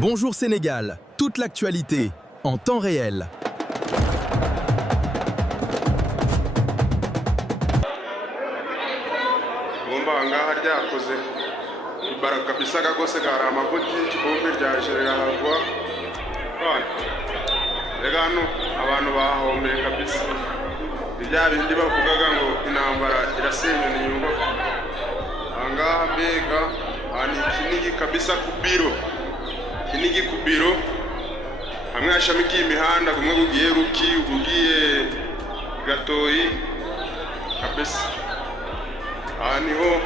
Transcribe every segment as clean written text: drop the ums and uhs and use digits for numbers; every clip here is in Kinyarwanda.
Bonjour Sénégal, toute l'actualité, en temps réel. Ngaha ryakoze ibara kabisa gakose gara amabotiki bombe ryashirira hagwa bana rega hano abantu bahombeye kabisa ibya bindi bavugaga ngo intambara irasenya inyumba ngaha mbega ani kinigi kabisa kinigi kubiro hamwe hashamikiye imihanda gumwe gugiye ruki ugiye gatoyi kabisa niho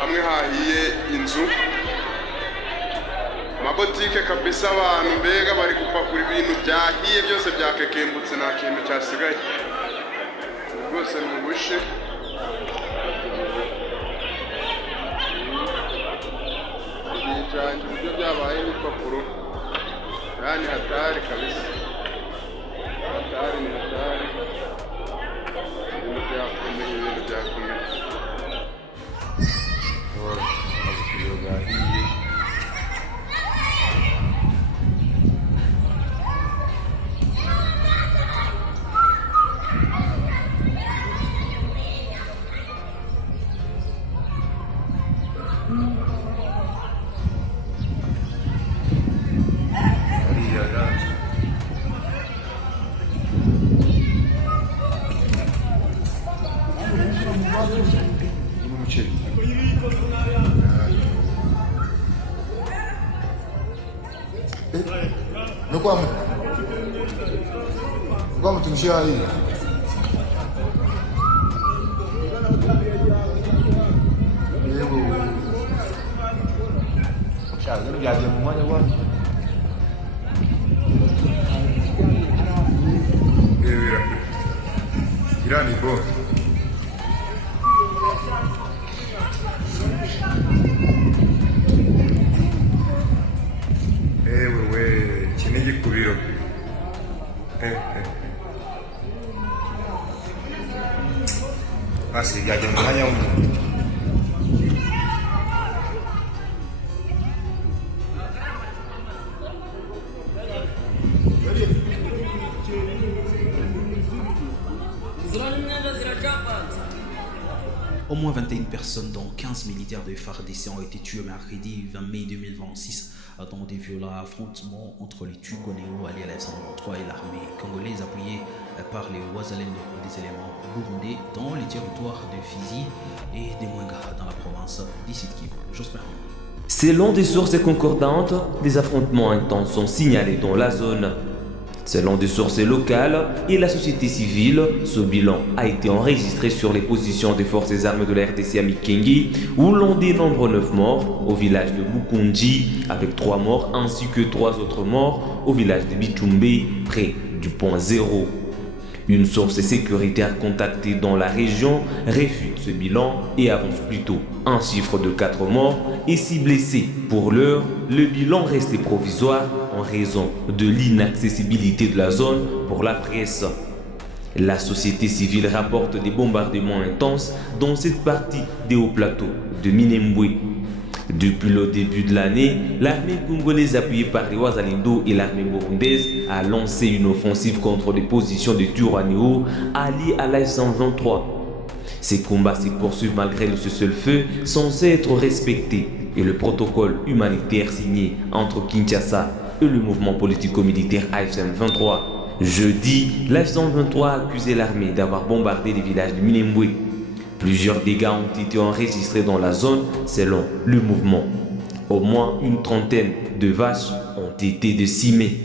hamwe hahiye inzu amabotike kabisa abantu mbega bari gupakura ibintu byahiye byose byakekembutse nta kintu cyasigaye rwose mu bushe ibijyanye ibyo byabaye n'ibipapuro yani hatari kabisa hatari ni hatari ibintu byakomeye Vamos tumshia hii. Chào rất là nhiều quá luôn. Irani bo. Wewe Kinigi kubiro. Basi yaje mwanya umuntu. Au moins 21 personnes, dont 15 militaires de FARDC, ont été tués mercredi 20 mai 2026 dans des violents affrontements entre les Tugonéo alliés à la F-123 et l'armée congolaise appuyée par les Wazalem, des éléments burundais dans les territoires de Fizi et de Mwenga dans la province du Sud Kivu. J'espère. Selon des sources concordantes, des affrontements intenses sont signalés dans la zone. Selon des sources locales et la société civile, ce bilan a été enregistré sur les positions des forces armées de la RDC à Mikengi, où l'on dénombre 9 morts au village de Mukunji, avec 3 morts, ainsi que 3 autres morts au village de Bichumbe, près du point 0. Une source sécuritaire contactée dans la région réfute ce bilan et avance plutôt un chiffre de 4 morts et 6 blessés. Pour l'heure, le bilan reste provisoire en raison de l'inaccessibilité de la zone pour la presse. La société civile rapporte des bombardements intenses dans cette partie des hauts plateaux de Minembwe. Depuis le début de l'année, l'armée congolaise appuyée par les Wazalendo et l'armée burundaise a lancé une offensive contre les positions de Turanio alliées à la F-123. Ces combats se poursuivent malgré le cessez-le-feu censé être respecté et le protocole humanitaire signé entre Kinshasa et le mouvement politico-militaire AFC-M23. Jeudi, l'AFC-M23 a accusé l'armée d'avoir bombardé les villages de Minembwe. Plusieurs dégâts ont été enregistrés dans la zone selon le mouvement. Au moins une trentaine de vaches ont été décimées.